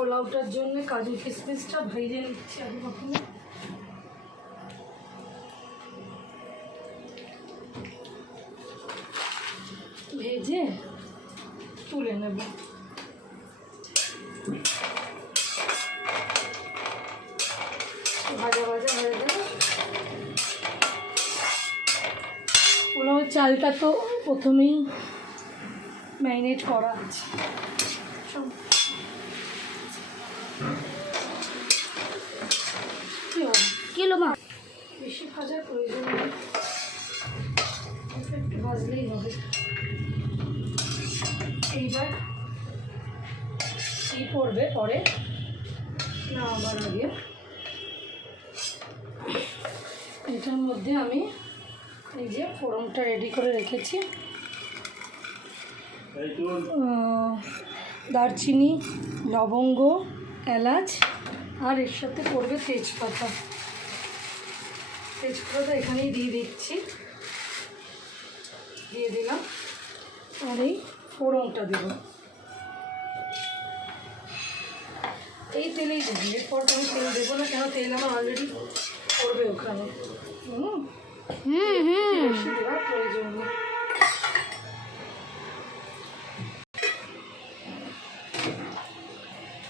পোলাওটার জন্য কাজু কিশমিশটা ভেজে নিচ্ছি আগে প্রথমে। ভেজে তুলে নেব। ভাজা ভাজা হয়ে গেল। পোলাও চালটা তো প্রথমেই ম্যারিনেট করা আছে। কিলো মা বেশি ভাজার প্রয়োজন নেই, একটু ভাজলেই হবে। এইবার কি করবে পরে না আমার আগে এটার মধ্যে আমি এই যে ফোড়নটা রেডি করে রেখেছি। দারচিনি, লবঙ্গ, এলাচ আর এর সাথে করবে তেজপাতা। তেজপাতা এখানেই দিয়ে দিচ্ছি, দিয়ে দিলাম। আর এই ফোড়নটা দেব, এই তেলেই দেবো। এরপর আমি তেল দেবো না, কেন তেল আমার অলরেডি করবে ওখানে। বেশি দেওয়ার প্রয়োজন নেই।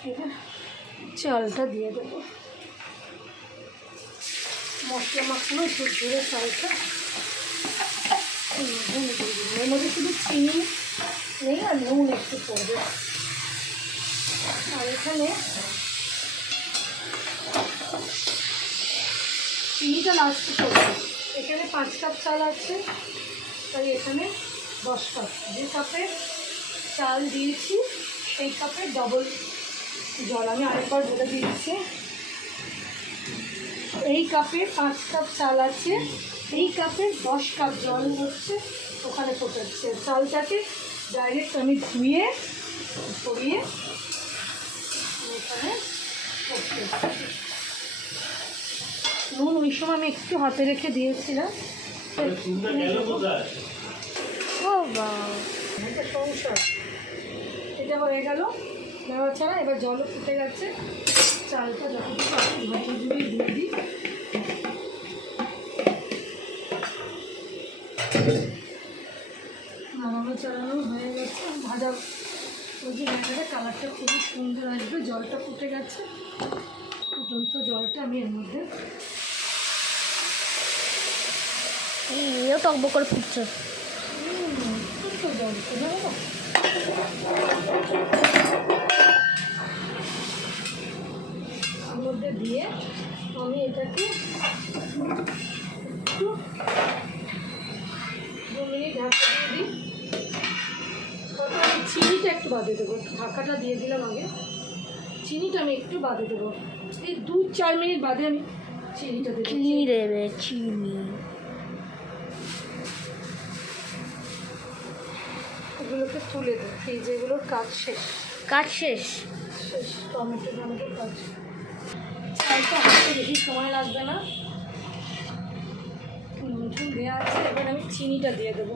এবার চালটা দিয়ে দেবো, মশলা মাখানো ঝুরঝুরে চালটা এর মধ্যে শুধু চিনি নেই আর নুন একটু পড়বে। আর এখানে চিনিটা লাস্টে পড়বে। এখানে 5 কাপ চাল আছে, তাই এখানে 10 কাপ। যে কাপে চাল দিয়েছি সেই কাপে ডবল জল। আমি আরেকবার বলে দিচ্ছি, এই কাপে 5 কাপ চাল আছে, এই কাপে 10 কাপ জল হচ্ছে ওখানে ফোটাচ্ছে। চালটাকে ডাইরেক্ট আমি ধুয়ে ছড়িয়ে এখানে করতে। নুন ওই সময় আমি একটু হাতে রেখে দিয়েছিলাম। সংসার এটা হয়ে গেল নেওয়া ছাড়া। এবার জলও ফুটে গেছে, চালটা যতটুকু আমি ভাজা জুড়ে দিয়ে দিই। নামানো চালানো হয়ে গেছে। ভাজা ভুজি হয়ে গেছে, কালারটা খুবই সুন্দর আসবে। জলটা ফুটে গেছে, ফুটন্ত জলটা আমি এর মধ্যে টকবক করে ফুটছে। জল তার মধ্যে দিয়ে আমি এটাকে একটু 2 মিনিট ঢাকা দিয়ে দিই। আমি চিনিটা একটু বাদে দেবো, ঢাকাটা দিয়ে দিলাম আগে। চিনিটা আমি একটু বাদে দেবো, এই 2-4 মিনিট বাদে আমি চিনিটা দেবো। চিনি দেবে, চিনি। এগুলোকে তুলে দেবো, এই যেগুলোর কাজ শেষ। কাজ শেষ শেষ টমেটোর কাজ। চালটা হাতে বেশি সময় লাগবে না, নুন দেওয়া আছে। এবার আমি চিনিটা দিয়ে দেবো।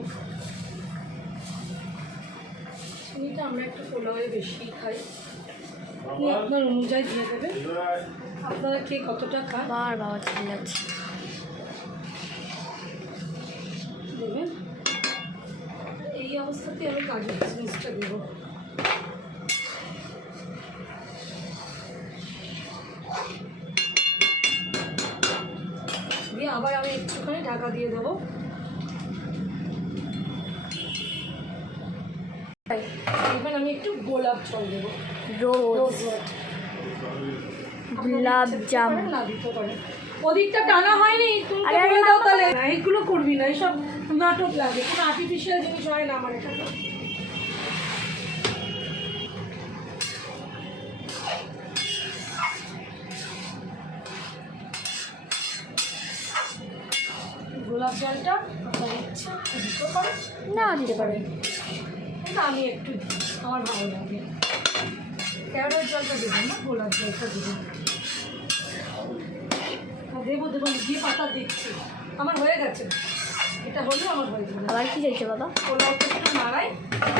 চিনিটা আমরা একটু পোলাওয়ে বেশি খাই, আপনি আপনার অনুযায়ী দিয়ে দেবেন। আপনারা কে কতটা খান বাবা চিল্লাচ্ছে দেবেন। এই অবস্থাতে আমি কাজু কিশমিশটা দেবো। দিয়ে আবার আমি একটুখানি ঢাকা দিয়ে দেবো। এবার আমি একটু গোলাপ জল দেবো, রোজ গোলাপ জামুন না দিতে পারে। ওদিকটা টানা হয়নি, তুমি বলে দাও তাহলে। এইগুলো করবি না, এইসব নাটক লাগে, কোনো আর্টিফিশিয়াল জিনিস হয় না আমার এখানে। গোলাপ জলটা আপনার ইচ্ছা দিতে পারে, না দিতে পারে, কিন্তু আমি একটু আমার ভালো লাগে। কেওড়ার জলটা দেবেন না, গোলাপ জলটা দেবেন। দেবো দেবো গিয়ে পাতা দেখছি। আমার হয়ে গেছে, এটা হলেও আমার হয়ে যাবে। আবার কি চাইছে বাবা? পোলাওটা একটু নাড়াই।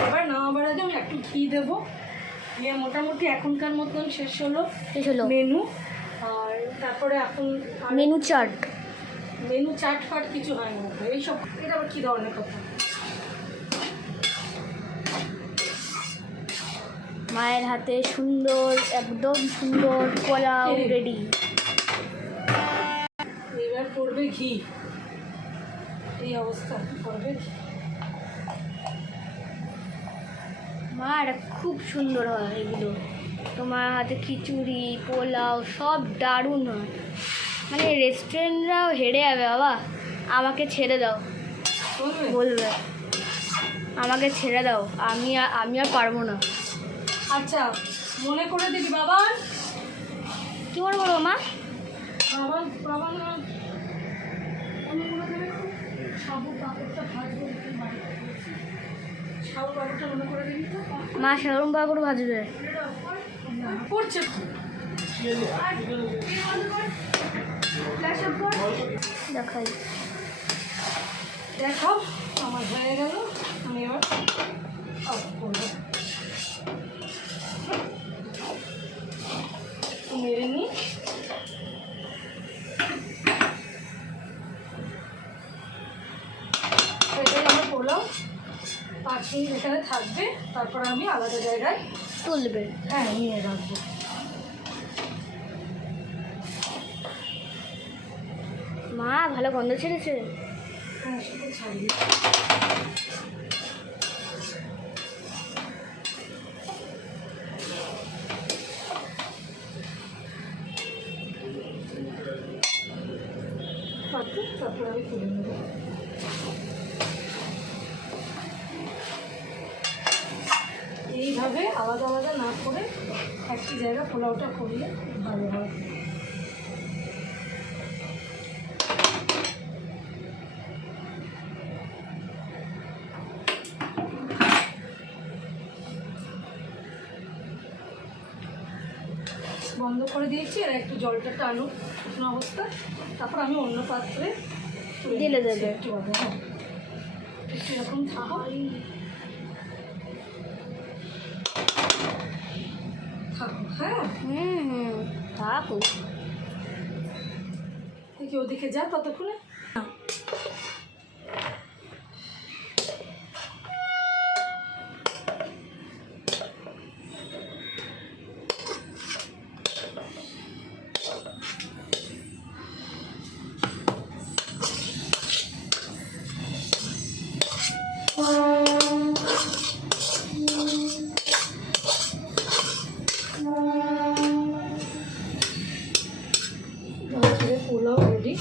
এবার নামাবার আগে আমি একটু ঘি দেবো, দিয়ে মোটামুটি এখনকার মতন শেষ হলো শেষ হলো মেনু। আর তারপরে এখন মেনু চার্ট। মেনু চাট ফাট কিছু হয় না এইসব। এটা আবার কী ধরনের কথা? মায়ের হাতে সুন্দর, একদম সুন্দর পোলাও রেডি। এবার পড়বে ঘি, এই অবস্থা পড়বে। মা এটা খুব সুন্দর হয় এগুলো, তোমার হাতে খিচুড়ি পোলাও সব দারুণ হয়, মানে রেস্টুরেন্টরাও হেরে যাবে বাবা। আমাকে ছেড়ে দাও, বলবে? বলবে আমাকে ছেড়ে দাও, আমি আর পারবো না। আচ্ছা মনে করে দিবি বাবা। কী মনে করবো মা? বাবা বাবা না মনে করে দেবে তো। সাবু পাপড়টা ভাজবো, সাবু পাপড়টা মনে করে দিবি তো। মা সেরকম করে ভাজবে। পড়ছে দেখাই, দেখো আমার হয়ে গেল। আমি এবার অফ করবো, মেরে নিই। এটাই আমার পোলাও 5 মিনিট এখানে থাকবে, তারপর আমি আলাদা জায়গায় তুলবে। হ্যাঁ নিয়ে রাখবো। মা ভালো গন্ধ ছেড়েছে। হ্যাঁ সেটা ছাড়িয়ে তারপর আমি তুলে নেব। এইভাবে আলাদা আলাদা না করে একটি জায়গা পোলাওটা করলে ভালো হয়। বন্ধ করে দিয়েছি, আর একটু জলটা টানুক শুকনো অবস্থা, তারপর আমি অন্য পাত্রে ঢেলে দেবে। একটু হবে, হ্যাঁ একটু এরকম থাকো থাকো। হ্যাঁ থাকুক। দেখি ওদিকে যা ততক্ষণে। পোলাও রেডি।